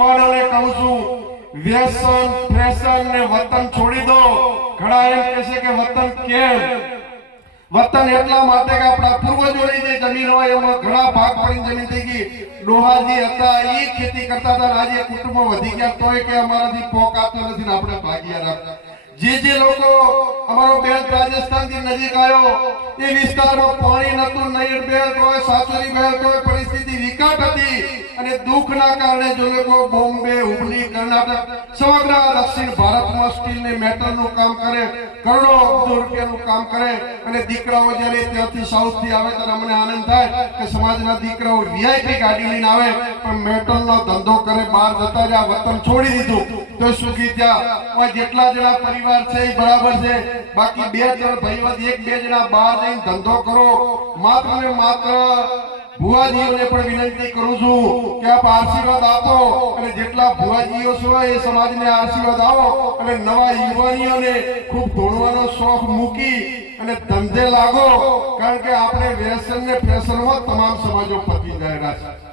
યુવાનોને કહું છું, વ્યસન ફેશન ને વતન છોડી દો. ઘણા એમ કહે છે કે વતન કેમ? વતન એટલા માટે કે આપણા પૂર્વજોની જે જમીન હોય એમાં ઘણા ભાગ પડીને જમીન થઈ ગઈ. ડોહાજી હતા એ ખેતી કરતા હતા, આજે કુટુંબો વધી ગયા તોય કે અમારાથી પોક આપતો નથી ને આપણે ભાગ્યા. જે લોકો અમારો બેન રાજસ્થાનથી નજીક આવ્યો એ વિસ્તારમાં પાણી નતું, નહેર બેલ હોય, સાચોરી બેલ હોય, પરિસ્થિતિ વિકટ હતી અને દુઃખના કારણે જો લોકો બોમ્બે, હુબલી, કર્ણાટક સમગ્ર દક્ષિણ ભારતમાં સ્ટીલ ને મેટલનું કામ કરે, કરોડો અબજો રૂપિયાનું કામ કરે અને દીકરાઓ જ્યારે ત્યાંથી સાઉથથી આવે ત્યારે અમને આનંદ થાય કે સમાજના દીકરાઓ વીઆઈપી ગાડી લઈને આવે પણ મેટલનો ધંધો કરે, બહાર જતા જ આ વતન છોડી દીધું તો સુખી થયા. જેટલા જણા પરિવાર છે એ બરાબર છે, બાકી 2 જણ ભાઈવાદ 1-2 જણા બહાર જઈને ધંધો કરો. માત્ર ને માત્ર ભુવાજીઓને પણ વિનંતી કરું છું કે આપ આશીર્વાદ આપો અને જેટલા ભુવાજીઓ છો એ સમાજને આશીર્વાદ આપો અને નવા યુવાનીઓને ખૂબ ભણવાનો શોખ મૂકી અને ધંધે લાગો, કારણ કે આપણે વ્યસન ને ફેશનમાં તમામ સમાજો પતી જાય છે.